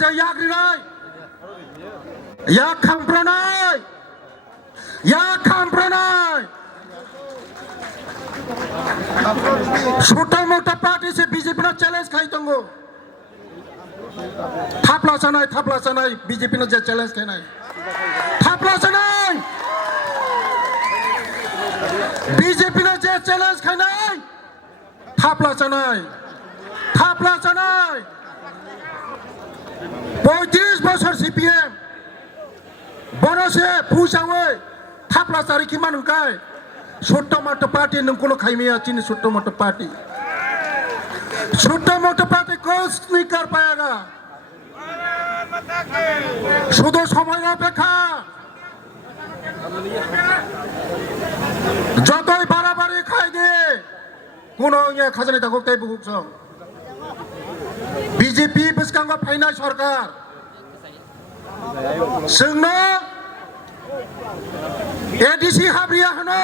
যে ইয়াগরি নাই ইয়া খামপ্রনাই छोटा मोटा पार्टी से बीजेपी ने चैलेंज खाई तंगो थापला सनाई बीजेपी ने जे चैलेंज खाई नहीं थापला सनाई बीजेपी ने जे चैलेंज खाई नहीं थापला सनाई 35 বছর সিপিএম বনসে ফুসাওয়ে थापला सारी की मानुं काय छोटा मोटा पार्टी नंकोलो खाइमिया चीनी छोटा मोटा पार्टी कुछ नहीं कर पाएगा शुद्ध समय अपेक्षा যতই বাড়াবাড়ি খাই দিয়ে কোন খাজানি থাকুক তাই বুকুক বিজেপি বিস্কাঙ্গ ফাইনাল সরকার जोंनो एडीसी हाब्रिया हनो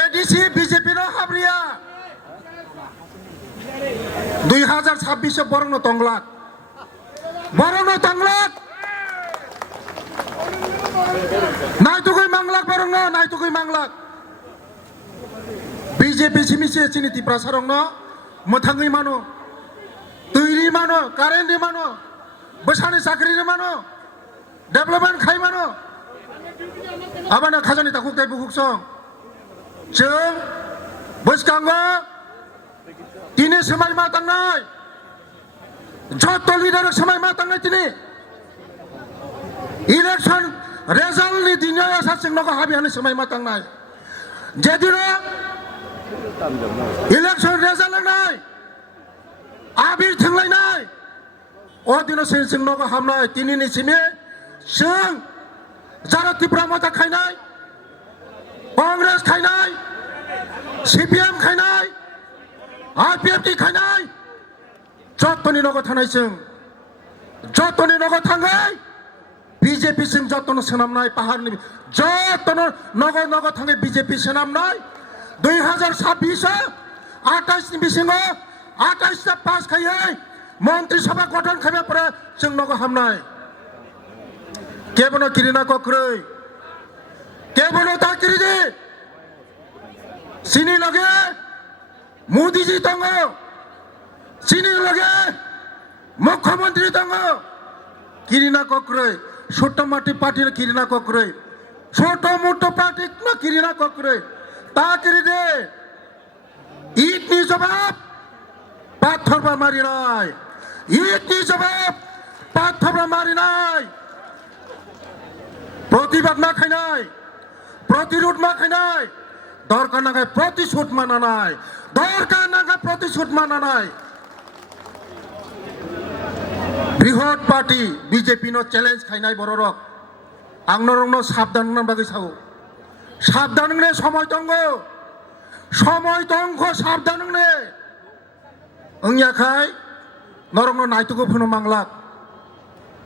एडीसी बीजेपी नो हाब्रिया 2026 बरंनो तंगलाक नायतुगै मांगलाक बरंनो नायतुगै मांगलाक बीजेपी सिमिसे चिनिति प्रसारंनो मोथाङै मानो दैनि मानो कारेन्टनि मानो बसानि साख्रिनि मानो डेभलपमेन्ट खाइ मानो आबाना खाजानि थाखुक ताइ बुकुकसं जों बसकांगो दिनै समाय मा थांनाय जत लिडार समाय मा थांनाय दिनै इलेक्शन रेजाल्टनि दिनै आसासिं नग हाबियानि समाय मा थांनाय जेदिनो इलेक्शन रेजाल्ट नाय आबिर थांलायनाय अ दिनो सिं नग हामनाय दिनैनि सिमे जों जारा त्रिपुरा मता खायनाय कांग्रेस खायनाय सीपीएम खायनाय आईपीएफटी खायनाय जतनि नग थानाय जों जतनि नग थाङै बीजेपी जों जतन सोनामनाय पाहारनि जतन नग थाङै बीजेपी सोनामनाय 2026 28 नि बिसिङो 28 ता पास खायै मंत्री सभा गठन खायबा परे जों नग हामनाय केबनो किरिना कक्रै केबनो ताकिरिदि सिनि लगे मोदी जी दङो सिनि लगे मुख्यमंत्री दङो किरिना कक्रै छोटा मोटी पार्टी किरिना कक्रै छोटो मोटो पार्टी न किरिना कक्रै ताकिरिदि ईटनि जवाब पाथरबा मारिनाय ईटनि जवाब पाथरबा मारिनाय प्रतिबाद मा खायनाय प्रतिरोध मा खायनाय दरकार नागाय प्रतिशोध मानानाय दरकार नागाय प्रतिशोध मानानाय बृहत पार्टी बीजेपी नो चैलेंज खायनाय बररक आंनो रंनो साबधान ना बागै साव साबधान ने समय दंखो साबधान ने अंयाखाय नरंनो नायतुगो फुनो मांगलाक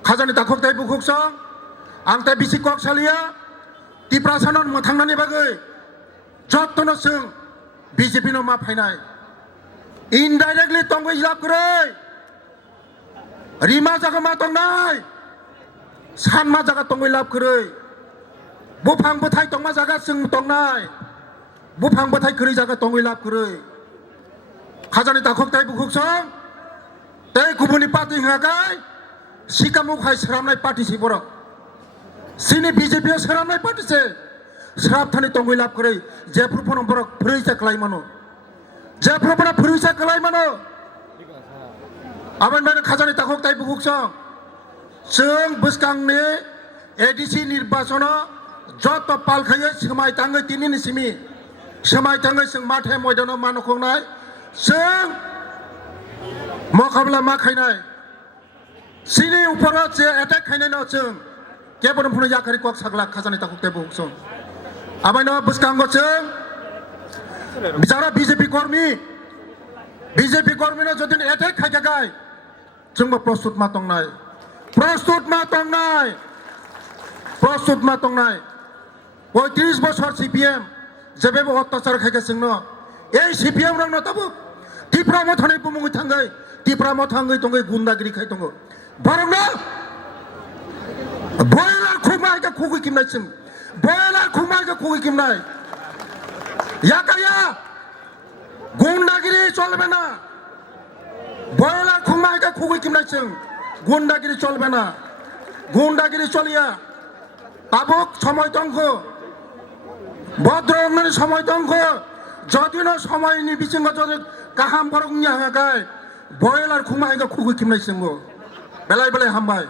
खाजानि दाखक ताइ बुकुकसं आं ताइ बिसि कक्सालिया तिप्रासानन मोथांनानि बागै जतनो जों बीजेपी नो मा फायनाय इनडाइरेक्टली तंगै लाबग्रै रिमा जागा मा तंनाय सानमा जागा तंगै लाबग्रै बुफां बोथाय तंमा जागा जों तंनाय बुफां बोथाय खरै जागा तंगै लाबग्रै खाजानि दाखक ताइ बुकुकसं ताइ गुबुननि पार्टी हागाय सिकामुख हाय सरामनाय पार्टी सि बरक सिनि बीजेपी सरामनाय पार्टी से श्राप थानी तंगै लाभ करे जेफ्रु फन बरक फुरैसा खालाय मानो जेफ्रु फन फुरैसा खालाय मानो आबान बायनो खाजानि ताखक ताइ बुकुकसं जों बसकांनि एडीसी निर्वाचन जत पाल खायै समाय थाङै दिनैनि सिमि समाय थाङै जों माथे मैदानाव मानखंनाय जों मुकाबला मा खायनाय सिनि ऊपर जे एटेक खायनाय न जों केबन फुनो याखारि कक सागला खाजानि ताखक ताइ बुकुकसं आबायनो बसकांगो जों जारा बीजेपी कर्मी ने जदिन एटेक खायगाय जोंबो प्रस्तुत मा तंनाय 35 বছর सीपीएम जेबेबो अत्याचार खायगासिनो ए सीपीएम रंनो ताबो ত্রিপুরা মথানে বুমুঙ্গি থাঙ্গাই ত্রিপুরা মথাঙ্গই দঙ্গই গুন্দাগিরি খাই দঙ্গ বরংনা বয়লার খুমাইকে খুগুই কিমনাইছিম বয়লার খুমাইকে খুগুই কিমনাই ইয়াকায়া গুন্ডাগিরি চলবে না বয়লার খুমাইকে খুগুই কিমনাইছিম গুন্ডাগিরি চলবে না গুন্ডাগিরি চলিয়া আবক সময় দঙ্গ ভদ্র অঙ্গনের সময় দঙ্গ যদিও সময়নি বিচিঙ্গ যদি কাহাম বরং হাগায় বয়লার খুমাইকে খুগুই কিমনাইছিম বেলায় বেলায় হামবাই